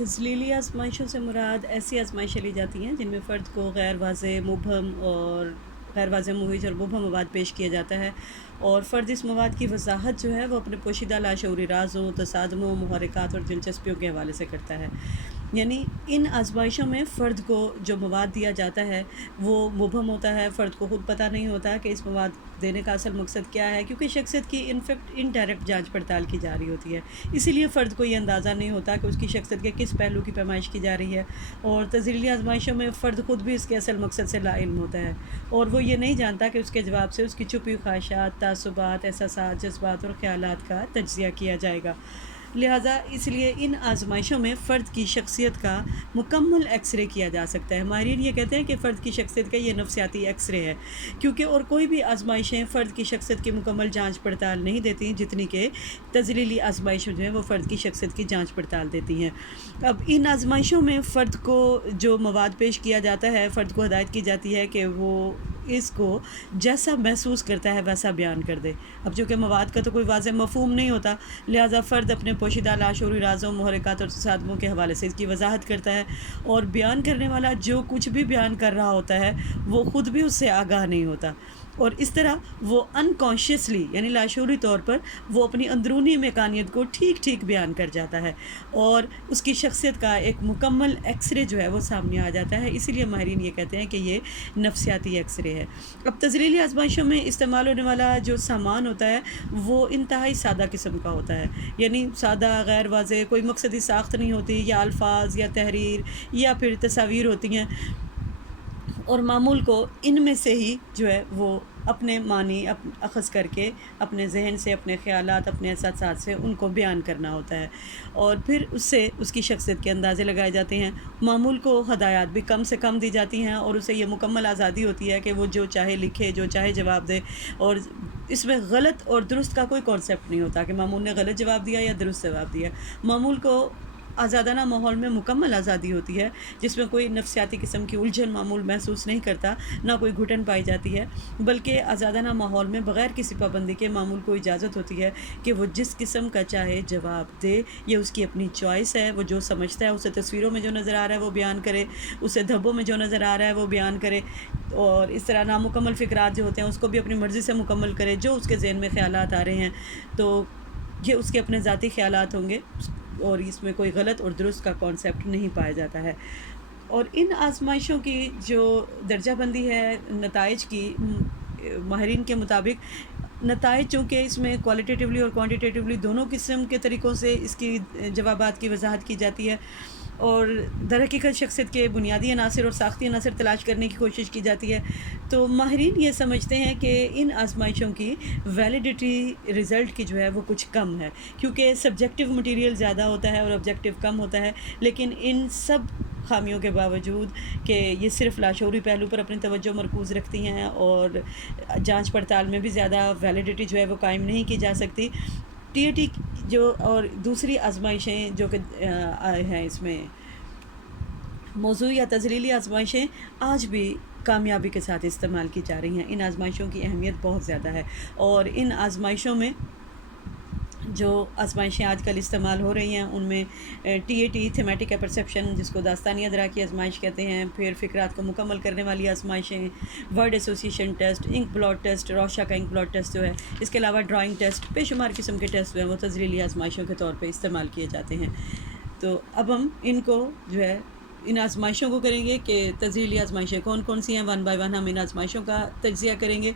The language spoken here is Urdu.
تذلیلی آزمائشوں سے مراد ایسی آزمائشیں لی جاتی ہیں جن میں فرد کو غیر واضح مبہم اور غیر واضح محیط اور مبہم مواد پیش کیا جاتا ہے، اور فرد اس مواد کی وضاحت جو ہے وہ اپنے پوشیدہ لاشعوری رازوں، تصادموں، محرکات اور دلچسپیوں کے حوالے سے کرتا ہے۔ یعنی ان آزمائشوں میں فرد کو جو مواد دیا جاتا ہے وہ مبہم ہوتا ہے، فرد کو خود پتہ نہیں ہوتا کہ اس مواد دینے کا اصل مقصد کیا ہے، کیونکہ شخصیت کی انفیکٹ انڈائریکٹ جانچ پڑتال کی جا رہی ہوتی ہے۔ اسی لیے فرد کو یہ اندازہ نہیں ہوتا کہ اس کی شخصیت کے کس پہلو کی پیمائش کی جا رہی ہے، اور تذلیلی آزمائشوں میں فرد خود بھی اس کے اصل مقصد سے لا علم ہوتا ہے، اور وہ یہ نہیں جانتا کہ اس کے جواب سے اس کی چھپی خواہشات، تعصبات، احساسات، جذبات اور خیالات کا تجزیہ کیا جائے گا۔ لہٰذا اس لیے ان آزمائشوں میں فرد کی شخصیت کا مکمل ایکس رے کیا جا سکتا ہے۔ ماہرین یہ کہتے ہیں کہ فرد کی شخصیت کا یہ نفسیاتی ایکس رے ہے، کیونکہ اور کوئی بھی آزمائشیں فرد کی شخصیت کی مکمل جانچ پڑتال نہیں دیتی جتنی کہ تذلیلی آزمائشیں جو ہیں وہ فرد کی شخصیت کی جانچ پڑتال دیتی ہیں۔ اب ان آزمائشوں میں فرد کو جو مواد پیش کیا جاتا ہے، فرد کو ہدایت کی جاتی ہے کہ وہ اس کو جیسا محسوس کرتا ہے ویسا بیان کر دے۔ اب چونکہ مواد کا تو کوئی واضح مفہوم نہیں ہوتا، لہٰذا فرد اپنے پوشیدہ لاشعوری رازوں، محرکات اور تصادموں کے حوالے سے اس کی وضاحت کرتا ہے، اور بیان کرنے والا جو کچھ بھی بیان کر رہا ہوتا ہے وہ خود بھی اس سے آگاہ نہیں ہوتا، اور اس طرح وہ انکانشیسلی یعنی لاشعوری طور پر وہ اپنی اندرونی میکانیت کو ٹھیک ٹھیک بیان کر جاتا ہے، اور اس کی شخصیت کا ایک مکمل ایکس رے جو ہے وہ سامنے آ جاتا ہے۔ اسی لیے ماہرین یہ کہتے ہیں کہ یہ نفسیاتی ایکس رے ہے۔ اب تذلیلی آزمائشوں میں استعمال ہونے والا جو سامان ہوتا ہے وہ انتہائی سادہ قسم کا ہوتا ہے، یعنی سادہ، غیر واضح، کوئی مقصدی ساخت نہیں ہوتی، یا الفاظ یا تحریر یا پھر تصاویر ہوتی ہیں، اور معمول کو ان میں سے ہی جو ہے وہ اپنے معنی اخذ کر کے اپنے ذہن سے، اپنے خیالات، اپنے احساسات سے ان کو بیان کرنا ہوتا ہے، اور پھر اس سے اس کی شخصیت کے اندازے لگائے جاتے ہیں۔ معمول کو ہدایات بھی کم سے کم دی جاتی ہیں، اور اسے یہ مکمل آزادی ہوتی ہے کہ وہ جو چاہے لکھے، جو چاہے جواب دے، اور اس میں غلط اور درست کا کوئی کانسیپٹ نہیں ہوتا کہ معمول نے غلط جواب دیا یا درست جواب دیا۔ معمول کو آزادانہ ماحول میں مکمل آزادی ہوتی ہے، جس میں کوئی نفسیاتی قسم کی الجھن معمول محسوس نہیں کرتا، نہ کوئی گھٹن پائی جاتی ہے، بلکہ آزادانہ ماحول میں بغیر کسی پابندی کے معمول کو اجازت ہوتی ہے کہ وہ جس قسم کا چاہے جواب دے۔ یہ اس کی اپنی چوائس ہے، وہ جو سمجھتا ہے، اسے تصویروں میں جو نظر آ رہا ہے وہ بیان کرے، اسے دھبوں میں جو نظر آ رہا ہے وہ بیان کرے، اور اس طرح نامکمل فقرات جو ہوتے ہیں اس کو بھی اپنی مرضی سے مکمل کرے، جو اس کے ذہن میں خیالات آ رہے ہیں تو یہ اس کے اپنے ذاتی خیالات ہوں گے، اور اس میں کوئی غلط اور درست کا کانسیپٹ نہیں پایا جاتا ہے۔ اور ان آزمائشوں کی جو درجہ بندی ہے نتائج کی، ماہرین کے مطابق نتائج چونکہ اس میں کوالٹیٹیولی اور کوانٹیٹیولی دونوں قسم کے طریقوں سے اس کی جوابات کی وضاحت کی جاتی ہے، اور در حقیقت شخصیت کے بنیادی عناصر اور ساختی عناصر تلاش کرنے کی کوشش کی جاتی ہے، تو ماہرین یہ سمجھتے ہیں کہ ان آزمائشوں کی ویلیڈیٹی رزلٹ کی جو ہے وہ کچھ کم ہے، کیونکہ سبجیکٹیو مٹیریل زیادہ ہوتا ہے اور آبجیکٹیو کم ہوتا ہے، لیکن ان سب خامیوں کے باوجود کہ یہ صرف لاشعوری پہلو پر اپنی توجہ مرکوز رکھتی ہیں اور جانچ پڑتال میں بھی زیادہ ویلیڈیٹی جو ہے وہ قائم نہیں کی جا سکتی، ٹی اے ٹی جو اور دوسری آزمائشیں جو کہ ہیں اس میں موضوع یا تذلیلی آزمائشیں آج بھی کامیابی کے ساتھ استعمال کی جا رہی ہیں۔ ان آزمائشوں کی اہمیت بہت زیادہ ہے، اور ان آزمائشوں میں جو آزمائشیں آج کل استعمال ہو رہی ہیں ان میں T A T thematic perception, جس کو داستانی ادراکی آزمائش کہتے ہیں، پھر فقرات کو مکمل کرنے والی آزمائشیں، ورڈ ایسوسیشن ٹیسٹ، انک بلاٹ ٹیسٹ، روشا کا انک بلاٹ ٹیسٹ جو ہے، اس کے علاوہ ڈرائنگ ٹیسٹ، بے شمار قسم کے ٹیسٹ جو ہیں وہ تذلیلی آزمائشوں کے طور پہ استعمال کیے جاتے ہیں۔ تو اب ہم ان کو جو ہے ان آزمائشوں کو کریں گے کہ تذلیلی آزمائشیں کون کون سی ہیں، ون بائی ون ہم ان آزمائشوں کا تجزیہ کریں گے۔